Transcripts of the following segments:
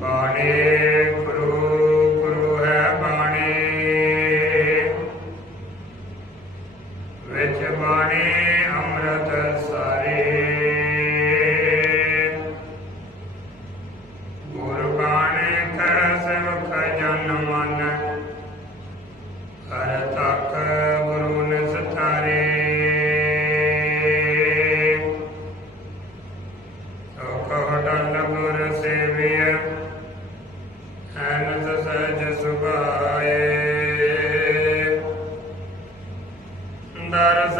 ਬਾਣੀ ਗੁਰੂ ਗੁਰੂ ਹੈ ਬਾਣੀ। ਵਿੱਚ ਬਾਣੀ ਅੰਮ੍ਰਿਤ ਸਾਰੇ। ਗੁਰ ਬਾਣੀ ਕੈ ਸੇਵਕ ਜਨ ਮਨ, ਹਰ ਤੱਕ ਗੁਰੂ ਨਿਸਤਾਰੇ। ਸੋ ਕਹ ਡਲ ਗੁਰ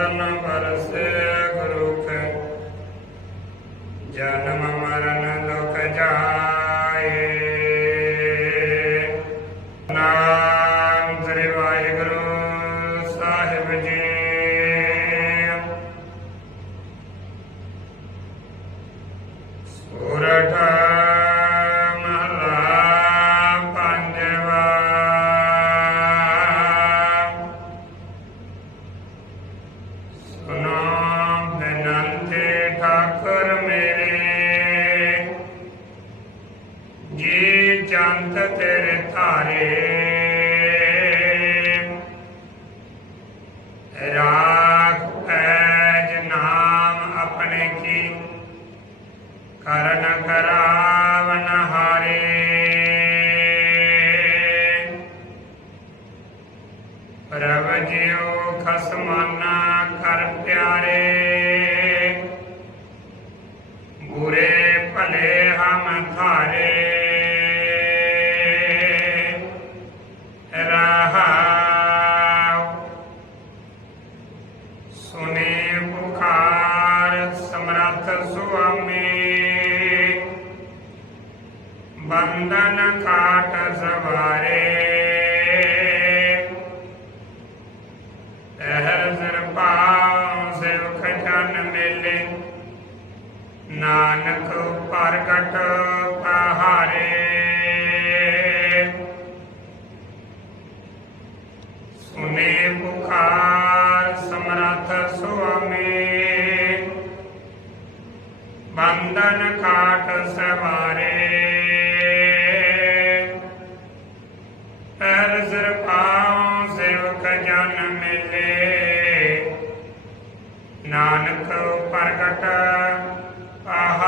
ਦਰਸ਼ਨ ਬਰਸੇ ਗੁਰੂ ਕੇ ਜਨਮ ਜੀ ਤੇਰੇ ਧਾਰੇ। ਰਾਖ ਪੈਜ ਨਾਮ ਆਪਣੇ ਕੀ? ਕਰਨ ਕਰਾਵਨ ਹਾਰੇ। ਪ੍ਰਭ ਜਿਉ ਖਸਮਾਨਾ ਕਰ ਪਿਆਰੇ। ਬੰਧਨ ਕਾਟ ਸਵਾਰੇ। ਤਹਿਰ ਸਿਰ ਪਾਉ ਸਿਵਖ ਮੇਲੇ। ਨਾਨਕ ਪ੍ਰਗਟ ਪਹਾਰੇ। ਸੁਨੇ ਪੁਕਾਰ ਸਮਰਥ ਸੁਆਮੀ। ਬੰਧਨ ਕਾਟ ਸਵਾਰੇ। ਮੰਨੇ ਨਾਨਕ ਪ੍ਰਗਟ ਆਹ